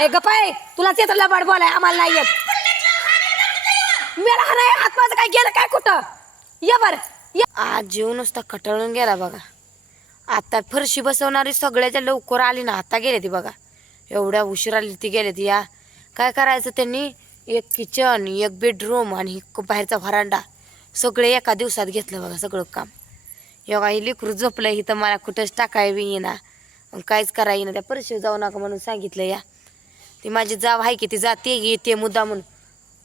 ए गपाय तुला ते तर बोलाय आम्हाला नाही येत. मेला नाही हात माझं काय गेलं काय कुठं ये बर. आज जीव नुसता कटाळून गेला बघा. आता फरशी बसवणारी सगळ्याच्या लवकर आली ना आता गेले ती बघा. एवढ्या उशीर आली ती गेले ती या. काय करायचं त्यांनी? एक किचन एक बेडरूम आणि बाहेरचा व्हरांडा सगळे एका दिवसात घेतलं बघा सगळं काम. एवढा ही लिखरू झोपलं ही तर मला कुठंच टाकाय बी काहीच करा येईना. त्या परशी जाऊ नका म्हणून सांगितलं या. ती माझी जाव आहे की ती जाते येते मुद्दा म्हणून.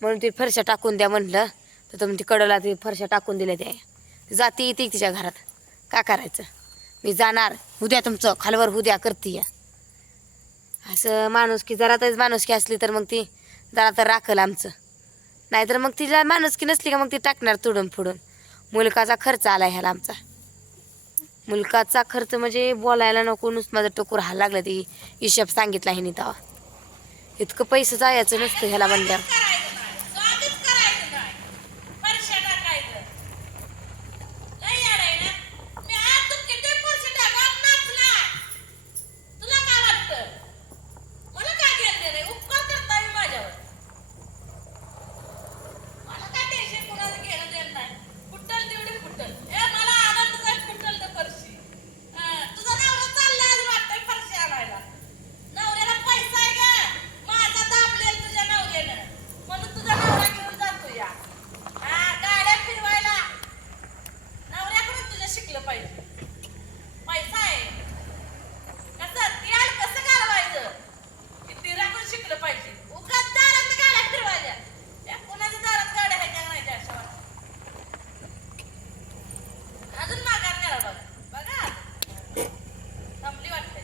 म्हणून ती फरशा टाकून द्या म्हणलं तर तुम्ही ती कडला ती फरशा टाकून दिल्या त्या. जाते येते तिच्या घरात. का करायचं? मी जाणार. उद्या तुमचं. खालवर उद्या करते या. असं माणुसकी जरा तरी माणुसकी असली तर मग ती जरा तर राखल आमचं. नाहीतर मग तिला माणुसकी नसली का मग ती टाकणार तुडून फुडून. मुलकाचा खर्च आला ह्याला आमचा. मुलकाचा खर्च म्हणजे बोलायला नको नुसतं माझं टोकूर हा लागला ती. हिशेब सांगितला ह्यानी तेव्हा. इतकं पैसे जायचं नसतं ह्याला म्हणल्यावर करायचं नाही. स्वागत करायचं नाही. फरशा टाकायचं. लय येडं आहे ना. मी आज तू किती फरशी टाकावं नाचणार. तुला काय वाटतं? मला काय घेणं देणं आहे? उपकार करता मी माझ्यावर. मला काय टेन्शन कुणाचं घेणं देणं नाही. फुटल तेवढी फुटल. ए, मला आनंदच आहे फुटल तर फरशी. हा, तुझा नवरा चाललाय आज वाटतंय फरशी आणायला. नवऱ्याला पैसा आहे का? माझा दाबलेल तुझ्या नवऱ्यानं. म्हणून तुझा नवरा घेऊन जातो या. हा, गाड्या फिरवायला. नवऱ्याकडून तुझ्या शिकलं पाहिजे. पैसा आहे. कसं? तेल कसं घालवायचं? हे तिराकडून शिकलं पाहिजे. उगाच दारात गाड्या फिरवायच्या. या कुणाच्या दारात गाड्या आहेत का नाही त्या अशा वाटतं. अजून माघार करा बघा. बघा. थांबली वाटतंय.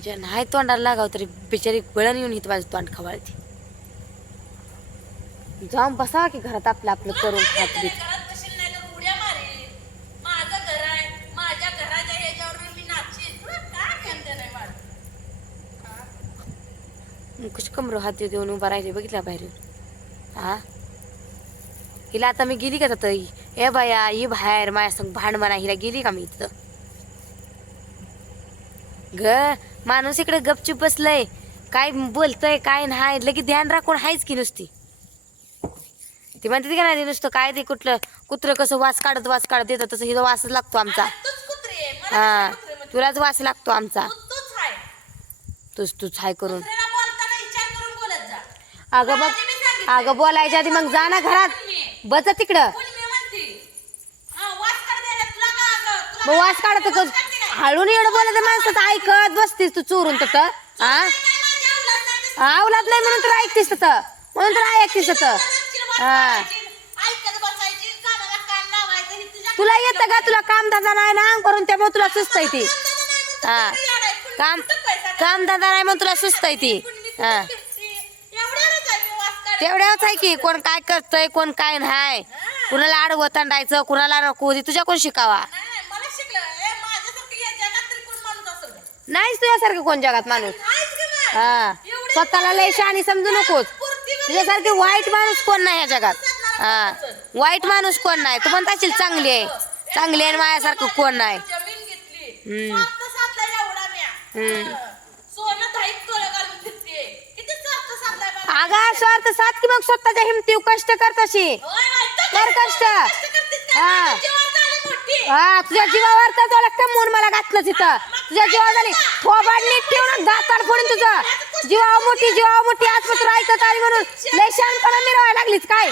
हिच्या नाही तोंडाला लागाव तरी बिचारी बळण येऊन इथं माझं तोंड खवाळते. जाऊन बसावा की घरात आपलं आपलं करून खात तरी बीत. तर? कुछ कमरो हात देऊन उभा राहिले बघितला बाहेर हा? हिला आता मी गेली का आता ए बाया ही बाहेर माझ्या संग भांड म्हणा. हिला गेली का मी इथं? ग माणूस इकडे गपचूप बसलय. काय बोलतय काय नाही लगेच ध्यान राखून हायच की नुसती. ती म्हणते का नाही नुसतं काय ते कुठलं कुत्र कसं वास काढत वास काढत येतं तसं हिचा वासच लागतो आमचा. हा म्हणते? तुलाच वास लागतो आमचा. तूच तूच हाय करून. अगं बघ. अगं बोलायच्या आधी मग जा ना घरात. बस जा तिकडं मग वास काढत? हळून एवढं बोलायचं माणसाचं ऐकत बसतीस तू चोरून तर हा काय नाही आवलात नाही म्हणून तर ऐकतीस तर म्हणून तर ऐकतीस तर हा तुला येतं का? तुला काम नाही ना? अंग करून त्यामुळे तुला सुस्त आहे ती. हा काम काम नाही म्हणून तुला सुस्त आहे ती. हा तेवढ्याच आहे की कोण काय करतंय कोण काय नाही. कुणाला आडवं आणायचं कुणाला नको तुझ्या कोण शिकावा? नाहीच तुझ्यासारखं कोण जगात माणूस? हा. स्वतःला लय शहाणी समजू नकोस. तुझ्यासारखे वाईट माणूस कोण नाही या जगात? हा. वाईट माणूस कोण नाही? तू म्हणता असेल चांगली आहे. चांगली आहे आणि माझ्यासारखं कोण नाही. हम्म. स्वार्थ हम्म. हं. अगा सात की मग स्वतःच्या हिमती कष्ट कर तशी. होय, होय, तर कर कष्ट-? हा. हा तुझ्या जीवावर तर तुला कमवून मला घातलं तिथं. तुझ्या जीवावर झाली. थोबाड नीट ठेवून दातार फोडून तुझं. जीवावर मोठी जीवावर मोठी आजपासून ऐकत आली म्हणून. लय शहाणपणा मिरवायला लागलीच काय?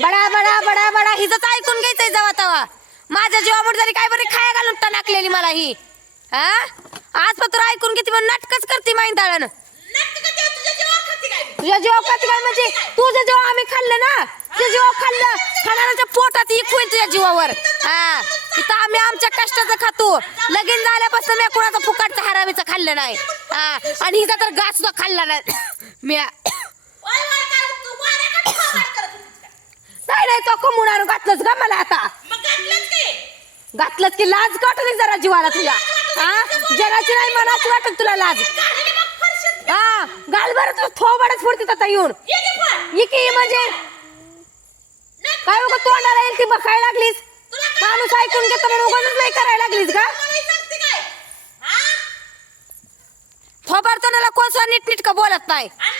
बडा बडा बडा बडा. हिचं ऐकून घ्यायचंय जेव्हा तवा माझ्या जीवावर झाली काय बरी खाया घालून टाकलेली मला ही. हा? आज पत्र ऐकून घेते म्हणून नाटकच करते माहिती? तुझ्या जीवा खाते काय म्हणजे? तुझं जेव्हा आम्ही खाल्लं ना तुझ्या जीवा खाल्लं? खाणाऱ्याच्या पोटात होईल तुझ्या जीवावर. हा. तिथं आम्ही आमच्या कष्टाचं खातो. लगीन झाल्यापासून मी कुणाचा फुकटचा हरामीचं खाल्लं नाही. हा. आणि हिचा तर घास सुद्धा खाल्ला नाही. मी तू? नाही नाही तो कमून आणून घातलंच का मला आता. घातलंच की लाज वाटली जरा जीवाला तुझ्या हा? जगाची नाही मनाची वाटत तुला लाज. हा. बरं तुला थोबाडच फोडते आता येऊन. ये की पण. ये की म्हणजे काय उगा तोंडाला येईल ती बघायला लागलीस? माणूस ऐकून घेतो म्हणून उगाच नाही करायला लागलीस का मला सांगते काय? कोण सुद्धा नीट नीट का बोलत नाही. आय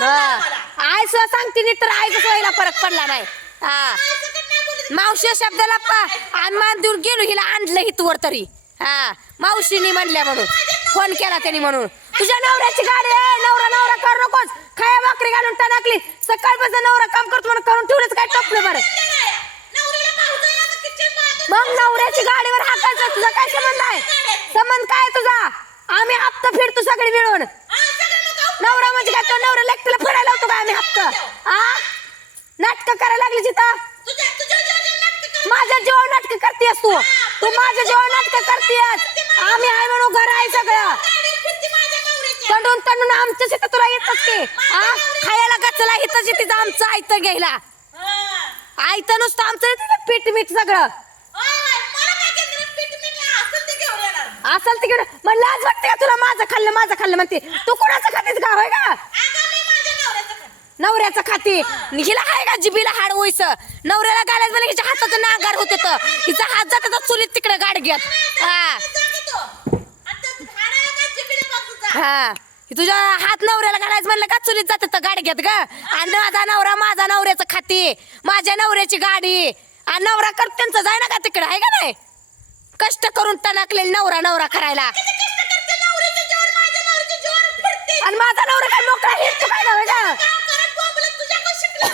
हा. आई सुद्धा सांगते नीट तर आईच सोयला फरक पडला नाही. हा. मावशी शब्दाला पा आणि मान देऊन गेलो हिला आणलं हितवर तरी. हा. मावशीनी म्हणल्या म्हणून. फोन केला त्यांनी म्हणून. तुझ्या नवऱ्याची गाडी आहे नवरा नवरा कर नकोच खाया भाकरी घालून टाकली सकाळपासून नवरा काम करतो म्हणून करून ठेवलंच काय टपलं बरं? मग नवऱ्याची गाडीवर हाकायचं तुझा काय संबंध आहे? संबंध काय तुझा? आम्ही हप्ता फिरतो सगळे मिळून. नवरा म्हणजे काय तो नवरा लेकटीला फिरायला होतो का आम्ही हप्ता? आ? नाटक करायला लागली तिथं तुझ्या जीवावर नाटकं माझ्या जेवण नाटक करतेस तू. तू माझ्या जेवण नाटक करतेस. आम्ही आहे म्हणून घर आहे सगळं गाडीवर फिरती माझ्या नवऱ्याची. तंडून तंडून आमच्याच इथं तुला येतच की? हा खायला गचला इथंच तिथं आमचं आयतं घ्यायला. हा. आयतं नुसतं आमचं तिथं पीठ मीठ सगळं. असेल तिकडे मग लाज वाटते का तुला? माझं खाल्लं माझं खाल्लं म्हणते. तू कोणाचं खातेस का होय का नवऱ्याचं खाते. हिला आहे का जिबीला हाड होईस नवऱ्याला गालायच म्हणजे हिच्या हाताचं नागार होते तर. हिचा हात जात होता चुलीत तिकडे गाडग्यात. हा जा की तो. आता झाडाला काय जिभेला बघ तुझा. हा. तुझ्या हात नवऱ्याला घालायचं म्हणलं का? चुलीत जाते तर गाडग्यात ग. आणि माझा नवरा माझा नवऱ्याचं खाते. माझ्या नवऱ्याची गाडी. आणि नवरा कर त्यांचं जाय ना का तिकडे? आहे का नाही? कष्ट करून टणाकलेली नवरा नवरा करायला. आणि माझा नवरा काय मोकळा हिंडतो काय नव्हे का बोंबलत तुझ्याकडे शिकलं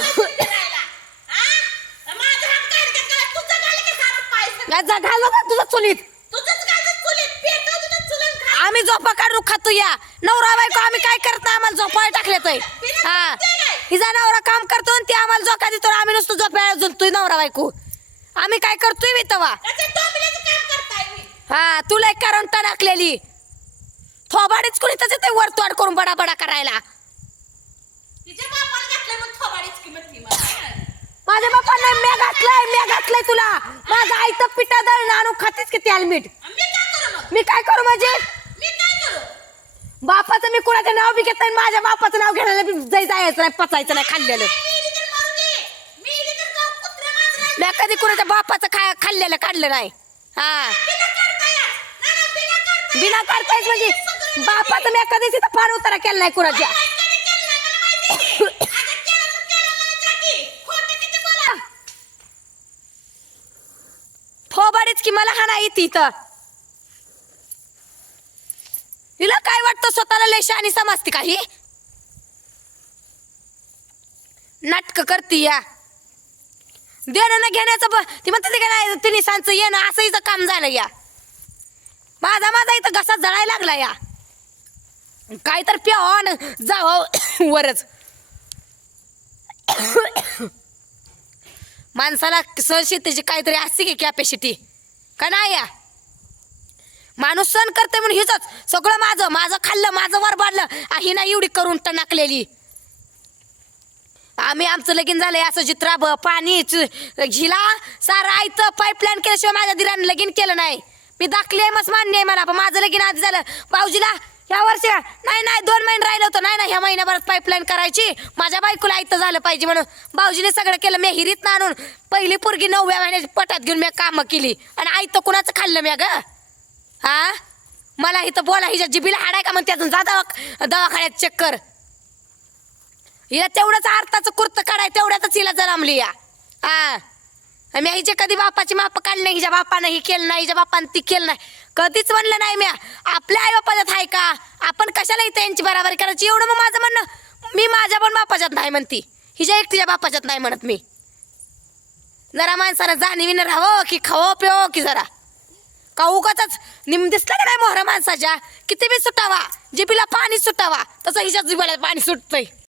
खातो या. नवरा बायको आम्ही काय करत आम्हाला झोपाळ टाकले हा. हिचा नवरा काम करतो आणि ती आम्हाला झोका देतो आम्ही नुसतं झोपायला झुलतोय नवरा बायको. आम्ही काय करतोय मी मी. हा तुला एक कारण टाकलेली थोबाडीच कुणी तसे ते वरतोड करून बडा बडा करायला बापाला. माझ्या बापाने म्या घातलाय म्या घातलाय तुला. माझं आईचं पिठा दळणं आणून खातेच किती आलमीट मी काय करू? मी म्हणजे? मी? बापाचं मी कुणाचं नाव बी घेत नाही माझ्या बापाचं नाव घेण्याला बी जाय जायचं नाही पचायचं नाही खाल्लेलं. मी कधी कुणाच्या बापाचं खा खाल्लेलं काढलं नाही. हा. बिना काढता नाही, काढतायच म्हणजे बापाचं मी कधीच इथं फार उतारा केला नाही कुणाच्या. काय कधी केलं नाही मला तर आहे की. आता केलं तर केलं म्हणत जा की. खोटं किती बोला. थोबाडीच की मला हाना येते इथं हिला काय वाटतं स्वतःला लय शानी समजते काही नाटक करती या. देणं ना घेण्याचं ती म्हणते का नाही तिने सांगचं येणं असं हिचं काम झालं या. माझा माझा इथं घसा जळायला लागला या. काय तर प्यावा जावं वरच. माणसाला सहनशीलतेची काहीतरी असते की कॅपॅसिटी का नाही या? माणूस सण करते म्हणून हिच सगळं माझं माझं खाल्लं माझं वर बाडलं ही ना एवढी करून टणाकलेली. आम्ही आमचं लगीन झालंय असं चित्राब पाणी झिला सारा सारं आयतं पाईपलाईन केल्याशिवाय माझ्या दिरानं लगीन केलं नाही. मी दाखली आहे मस्त मान्य आहे मला पण माझं लगीन आधी झालं. भाऊजीला ह्या वर्षी नाही नाही दोन महिने राहिलं होतं. नाही नाही ह्या महिन्याभरात पाईपलाईन करायची. माझ्या बायकोला आयतं झालं पाहिजे म्हणून. भाऊजीने सगळं केलं मी हिरीत आणून पहिली पोरगी नवव्या महिन्याची पटात घेऊन मी कामं केली. आणि आयतं कुणाचं खाल्लं मी ग हा? मला इथं बोला हिच्या जिबीला हाडाय का म्हणते अजून जा दवा दवाखान्यात चेक कर. हिला तेवढंच अर्थाचं कुर्त काढाय तेवढ्यातच हिला जरामली या. हा. मी हिचे कधी बापाची माप काढली नाही हिच्या बापानं ही केलं नाही हिच्या बापानं ती केलं नाही. कधीच म्हणलं नाही मी आपल्या आई बापाच्यात आहे का? आपण कशाला इथं यांची बराबरी करायची? एवढं मग माझं म्हणणं मी माझ्या पण बापाच्यात नाही म्हणती. हिच्या एकटीच्या बापाच्यात नाही म्हणत मी. जरा माणसाला जाणीवीनं राहावं की खावं पिवं की जरा. का उगाच निम दिसलं का नाही मोहरा माणसाच्या? किती बी सुटावा जिबीला पाणी सुटावा तसं हिच्या जिबीला पाणी सुटतंय.